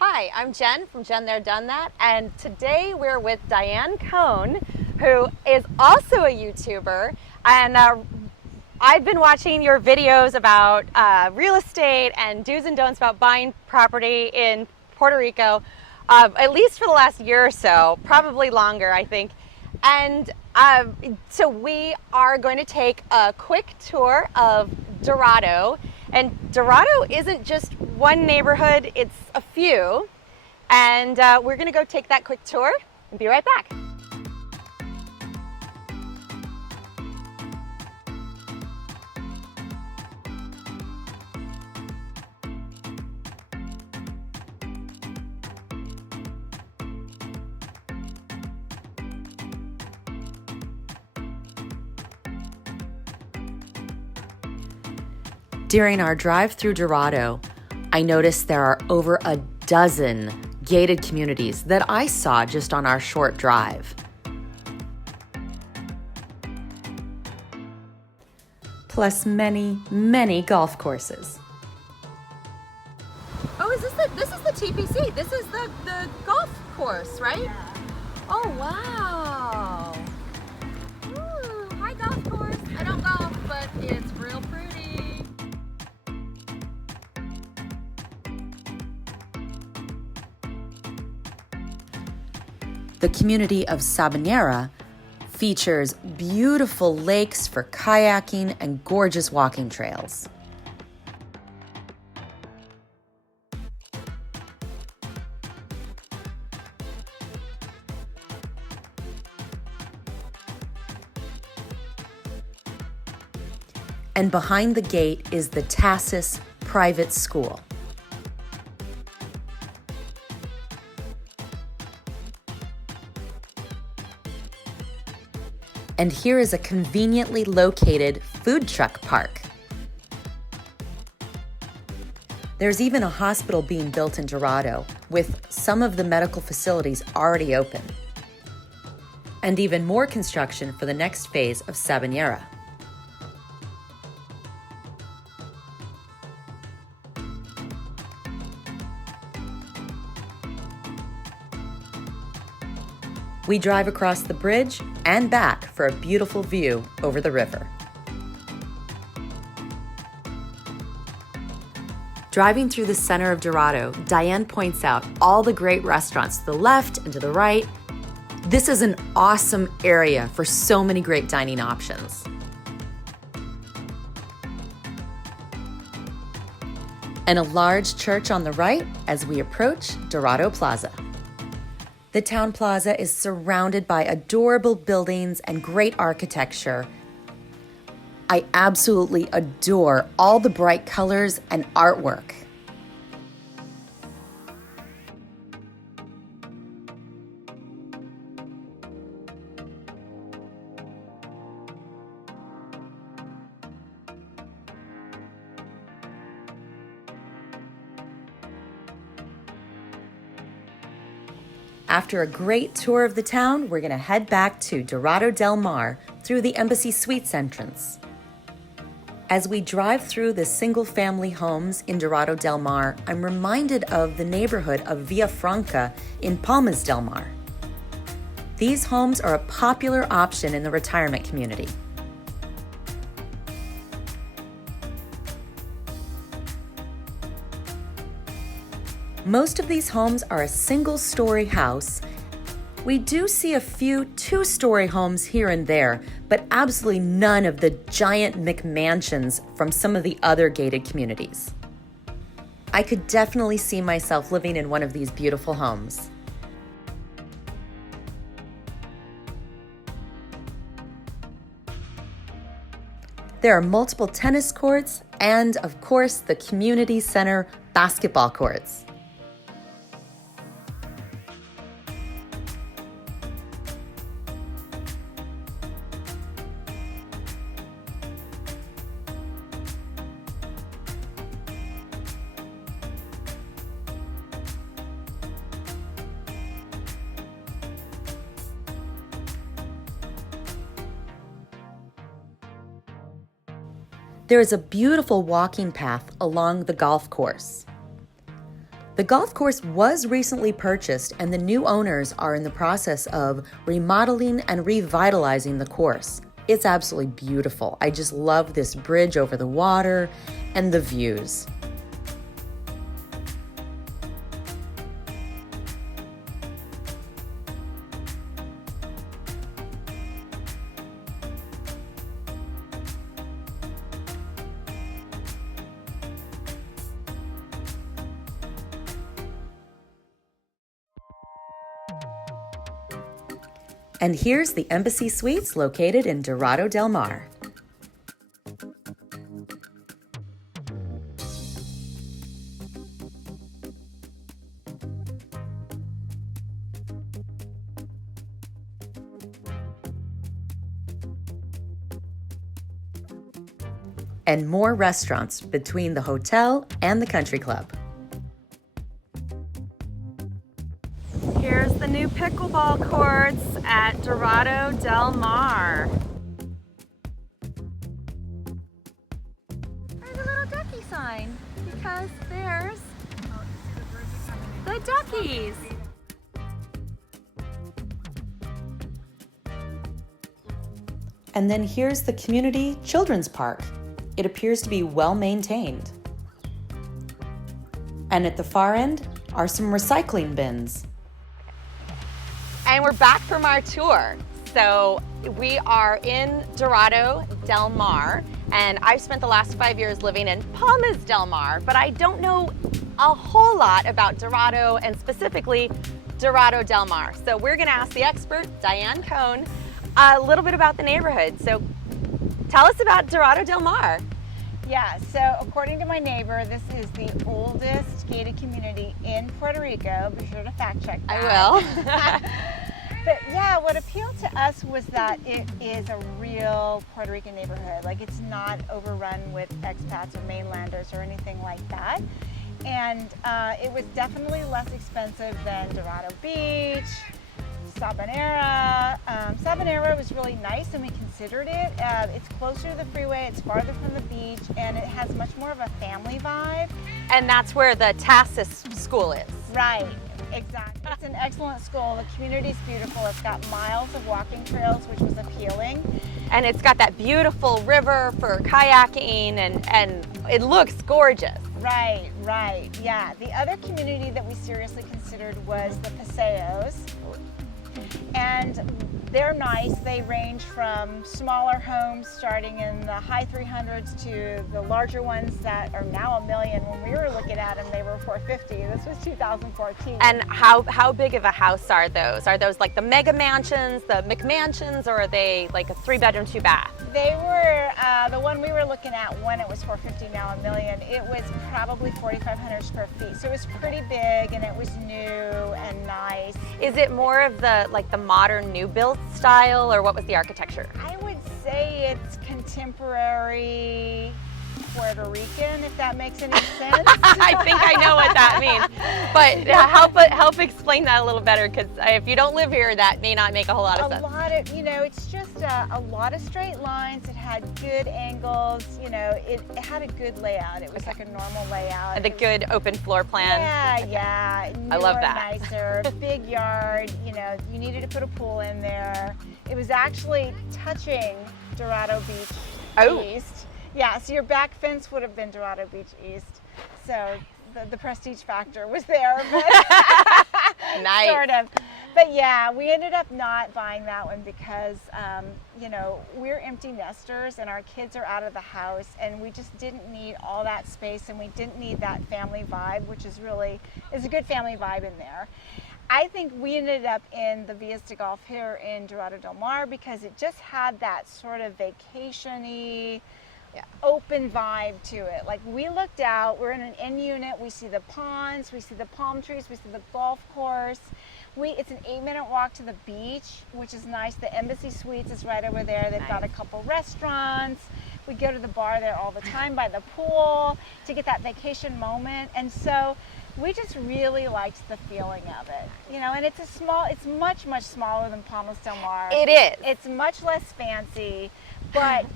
Hi, I'm Jen from JenThereDoneThat, and today we're with Diane Cohn, who is also a YouTuber. And I've been watching your videos about real estate and do's and don'ts about buying property in Puerto Rico, at least for the last year or so, probably longer, I think. And so we are going to take a quick tour of Dorado. And Dorado isn't just one neighborhood, it's a few. And we're gonna go take that quick tour and be right back. During our drive through Dorado, I noticed there are over a dozen gated communities that I saw just on our short drive. Plus many, many golf courses. Oh, this is the TPC. This is the golf course, right? Yeah. Oh, wow. Ooh, hi golf course. I don't golf, but it's real pretty. The community of Sabanera features beautiful lakes for kayaking and gorgeous walking trails. And behind the gate is the Tassis Private School. And here is a conveniently located food truck park. There's even a hospital being built in Dorado, with some of the medical facilities already open. And even more construction for the next phase of Sabanera. We drive across the bridge and back for a beautiful view over the river. Driving through the center of Dorado, Diane points out all the great restaurants to the left and to the right. This is an awesome area for so many great dining options. And a large church on the right as we approach Dorado Plaza. The town plaza is surrounded by adorable buildings and great architecture. I absolutely adore all the bright colors and artwork. After a great tour of the town, we're going to head back to Dorado del Mar through the Embassy Suites entrance. As we drive through the single-family homes in Dorado del Mar, I'm reminded of the neighborhood of Villafranca in Palmas del Mar. These homes are a popular option in the retirement community. Most of these homes are a single-story house. We do see a few two-story homes here and there, but absolutely none of the giant McMansions from some of the other gated communities. I could definitely see myself living in one of these beautiful homes. There are multiple tennis courts and, of course, the community center basketball courts. There is a beautiful walking path along the golf course. The golf course was recently purchased, and the new owners are in the process of remodeling and revitalizing the course. It's absolutely beautiful. I just love this bridge over the water and the views. And here's the Embassy Suites located in Dorado del Mar. And more restaurants between the hotel and the country club. Here's the new pickleball courts at Dorado del Mar. There's a little ducky sign because there's the duckies. And then here's the community children's park. It appears to be well maintained. And at the far end are some recycling bins. And we're back from our tour. So we are in Dorado del Mar, and I've spent the last 5 years living in Palmas del Mar, but I don't know a whole lot about Dorado and specifically Dorado del Mar. So we're gonna ask the expert, Diane Cohn, a little bit about the neighborhood. So tell us about Dorado del Mar. Yeah, so according to my neighbor, this is the oldest gated community in Puerto Rico. Be sure to fact check that. I will. But yeah, what appealed to us was that it is a real Puerto Rican neighborhood. Like, it's not overrun with expats or mainlanders or anything like that. And it was definitely less expensive than Dorado Beach, Sabanera. Sabanera was really nice and we considered it. It's closer to the freeway, it's farther from the beach, and it has much more of a family vibe. And that's where the TASIS school is. Right, exactly. It's an excellent school. The community's beautiful. It's got miles of walking trails, which was appealing. And it's got that beautiful river for kayaking, and it looks gorgeous. Right, right, yeah. The other community that we seriously considered was the Paseos. And they're nice. They range from smaller homes starting in the high 300s to the larger ones that are now $1 million. When we were looking at them, they were $450. This was 2014. And how big of a house are those? Are those like the mega mansions, the McMansions, or are they like a 3-bedroom, 2-bath? They were, the one we were looking at when it was $450, now $1 million, it was probably 4,500 square feet. So it was pretty big and it was new and nice. Is it more of the modern new built style, or what was the architecture? I would say it's contemporary Puerto Rican, if that makes any sense. I think I know what that means, but help explain that a little better, because if you don't live here, that may not make a whole lot of sense. A lot of, it's just a lot of straight lines. It had good angles. It had a good layout. It was like a normal layout. And the good open floor plan. Yeah, yeah. I love that. Nicer, big yard. You needed to put a pool in there. It was actually touching Dorado Beach East. Yeah, so your back fence would have been Dorado Beach East. So the prestige factor was there, but nice. Sort of. But yeah, we ended up not buying that one because, we're empty nesters and our kids are out of the house, and we just didn't need all that space, and we didn't need that family vibe, which is a good family vibe in there. I think we ended up in the Villas de Golf here in Dorado del Mar because it just had that sort of vacation-y, open vibe to it. Like, we looked out, we're in an N unit, we see the ponds, we see the palm trees, we see the golf course. It's an 8-minute walk to the beach, which is nice. The Embassy Suites is right over there. They've got a couple restaurants. We go to the bar there all the time by the pool to get that vacation moment. And so we just really liked the feeling of it, you know. And it's much smaller than Palmas Del Mar. It is. It's much less fancy, but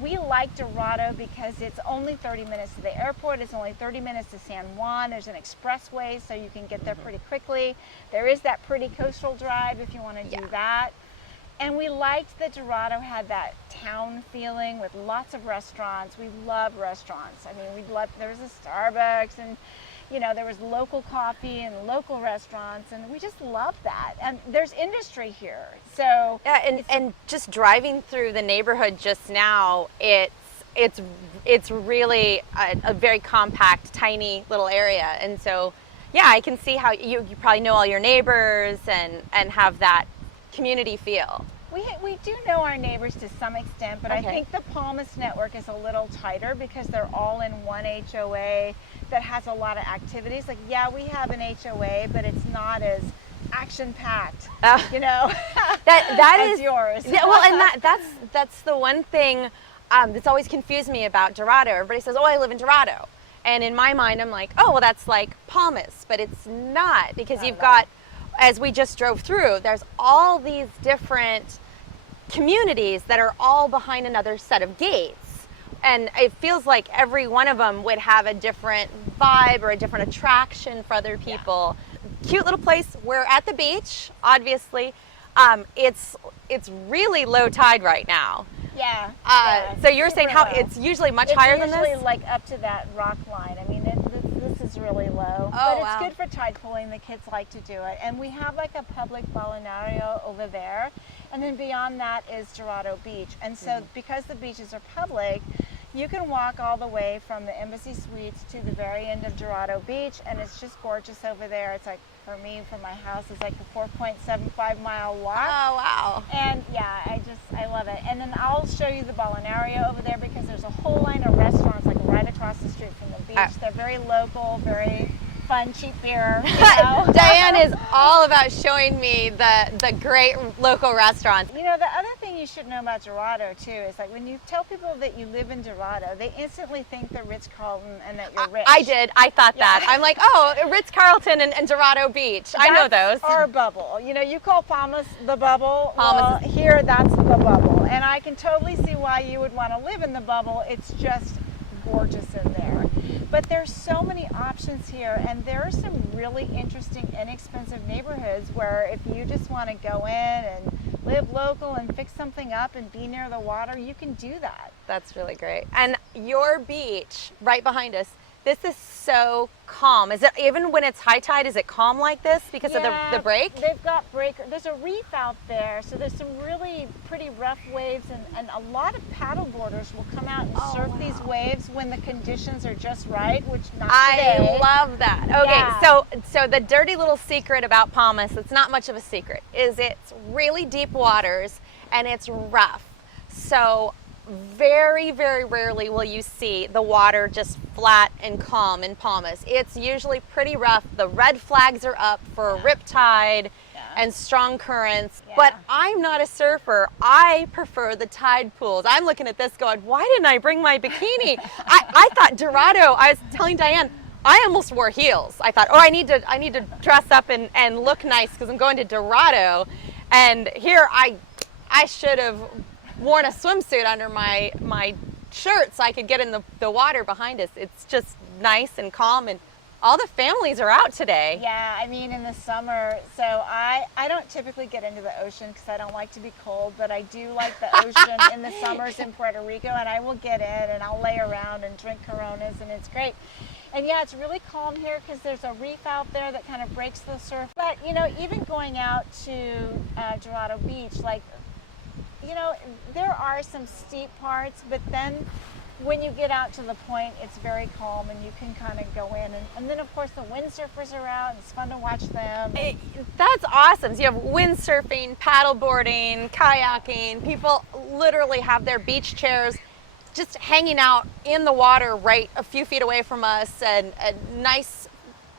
we like Dorado because it's only 30 minutes to the airport. It's only 30 minutes to San Juan. There's an expressway, so you can get there pretty quickly. There is that pretty coastal drive if you want to do that. And we liked that Dorado had that town feeling with lots of restaurants. We love restaurants. I mean, there was a Starbucks, and you know, there was local coffee and local restaurants, and we just love that. And there's industry here. So yeah, and just driving through the neighborhood just now, it's really a very compact, tiny little area. And so yeah, I can see how you probably know all your neighbors and have that community feel. We do know our neighbors to some extent, but Okay. I think the Palmas network is a little tighter because they're all in one HOA that has a lot of activities. Like, yeah, we have an HOA, but it's not as action-packed, you know, that as is yours. Yeah, well, and that's the one thing that's always confused me about Dorado. Everybody says, "Oh, I live in Dorado," and in my mind, I'm like, "Oh, well, that's like Palmas," but it's not, because you've got, as we just drove through, there's all these different communities that are all behind another set of gates. And it feels like every one of them would have a different vibe or a different attraction for other people. Yeah. Cute little place. We're at the beach, obviously. It's really low tide right now. Yeah. So you're saying how it's usually much higher than this? It's usually like up to that rock line. I mean, this is really low. Oh, but it's wow. good for tide pooling. The kids like to do it. And we have like a public balneario over there. And then beyond that is Dorado Beach. And so because the beaches are public, you can walk all the way from the Embassy Suites to the very end of Dorado Beach, and it's just gorgeous over there. It's like, for me, from my house, it's like a 4.75 mile walk. Oh, wow. And yeah, I love it. And then I'll show you the balneario over there because there's a whole line of restaurants like right across the street from the beach. They're very local, very fun, cheap beer. You know? Diane is all about showing me the great local restaurants. You know, the other thing you should know about Dorado too is like when you tell people that you live in Dorado, they instantly think the Ritz-Carlton and that you're rich. I did. I thought that. I'm like, oh, Ritz-Carlton and Dorado Beach. I know those. That's our bubble. You know, you call Palmas the bubble. Palmas Well, here that's the bubble. And I can totally see why you would want to live in the bubble. It's just gorgeous in there. But there's so many options here, and there are some really interesting, inexpensive neighborhoods where if you just want to go in and live local and fix something up and be near the water, you can do that. That's really great. And your beach right behind us, this is so calm. Is it, even when it's high tide, is it calm like this because of the break? They've got breaker. There's a reef out there, so there's some really pretty rough waves, and a lot of paddle boarders will come out and surf these waves when the conditions are just right, which not today. I love that. Okay, Yeah. so the dirty little secret about Palmas, it's not much of a secret, is it's really deep waters and it's rough. So very, very rarely will you see the water just flat and calm in Palmas. It's usually pretty rough. The red flags are up for a riptide and strong currents. Yeah. But I'm not a surfer. I prefer the tide pools. I'm looking at this going, why didn't I bring my bikini? I thought Dorado, I was telling Diane, I almost wore heels. I thought, oh, I need to dress up and look nice because I'm going to Dorado. And here I should have worn a swimsuit under my shirt so I could get in the water behind us. It's just nice and calm, and all the families are out today. Yeah, I mean in the summer, so I don't typically get into the ocean because I don't like to be cold, but I do like the ocean in the summers in Puerto Rico, and I will get in and I'll lay around and drink Coronas, and it's great. And yeah, it's really calm here because there's a reef out there that kind of breaks the surf. But you know, even going out to Dorado Beach, like, you know, there are some steep parts, but then when you get out to the point, it's very calm and you can kind of go in. And then, of course, the windsurfers are out. And it's fun to watch them. That's awesome. So you have windsurfing, paddleboarding, kayaking. People literally have their beach chairs just hanging out in the water right a few feet away from us, and nice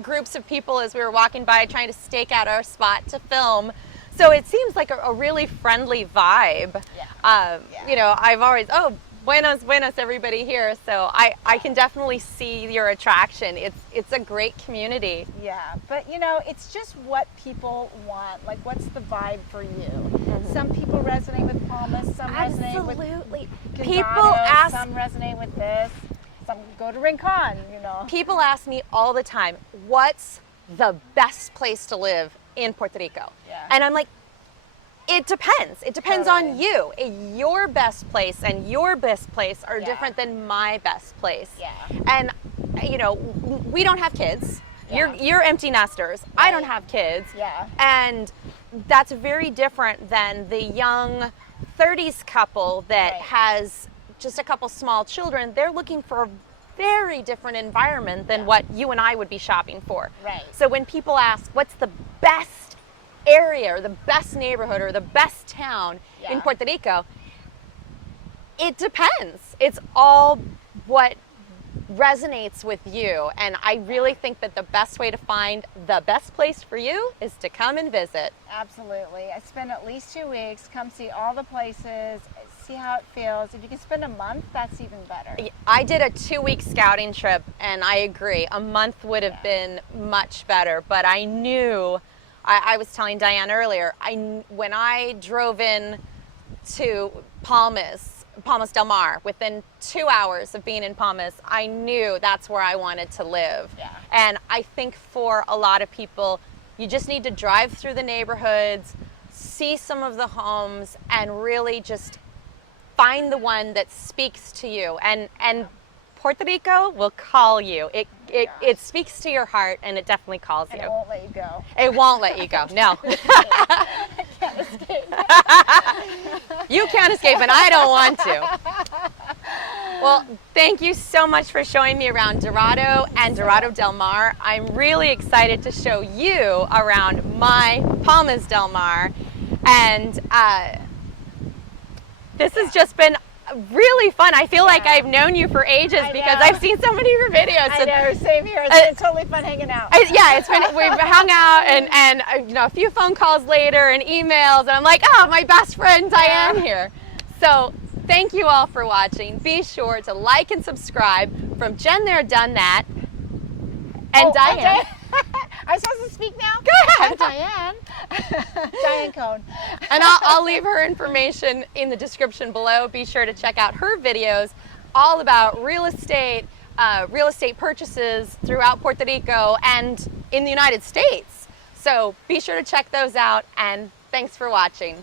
groups of people as we were walking by trying to stake out our spot to film. So it seems like a really friendly vibe. Yeah. You know, I've always, buenos everybody here. So I can definitely see your attraction. It's a great community. Yeah, but you know, it's just what people want. Like, what's the vibe for you? Some people resonate with Palmas, some resonate with People Condado, ask, some resonate with this, some go to Rincon, you know. people ask me all the time, what's the best place to live in Puerto Rico? Yeah. And I'm like, it depends. It depends on you. Your best place and your best place are different than my best place. Yeah. And you know, we don't have kids. Yeah. You're empty nesters. I don't have kids. Yeah. And that's very different than the young 30s couple that has just a couple small children. They're looking for a very different environment than what you and I would be shopping for. Right. So when people ask, what's the best area or the best neighborhood or the best town in Puerto Rico, it depends. It's all what resonates with you. And I really think that the best way to find the best place for you is to come and visit. Absolutely. I spend at least 2 weeks, come see all the places, see how it feels. If you can spend a month, that's even better. I did a 2-week scouting trip, and I agree, a month would have been much better, but I knew, I was telling Diane earlier, when I drove in to Palmas del Mar, within 2 hours of being in Palmas, I knew that's where I wanted to live. Yeah. And I think for a lot of people, you just need to drive through the neighborhoods, see some of the homes, and really just find the one that speaks to you. And Puerto Rico will call you. It speaks to your heart, and it definitely calls you. It won't let you go. It won't let you go. No. I can't escape. You can't escape, and I don't want to. Well, thank you so much for showing me around Dorado and Dorado del Mar. I'm really excited to show you around my Palmas del Mar. And this has just been really fun. I feel like I've known you for ages because I've seen so many of your videos. I know, same here. It's been totally fun hanging out. It's been, we've hung out and you know, a few phone calls later and emails, and I'm like, oh, my best friend Diane here. So thank you all for watching. Be sure to like and subscribe from JenThereDoneThat and Diane. I'm supposed to speak now? Go ahead. Diane. Diane Cohn. And I'll leave her information in the description below. Be sure to check out her videos all about real estate purchases throughout Puerto Rico and in the United States. So be sure to check those out, and thanks for watching.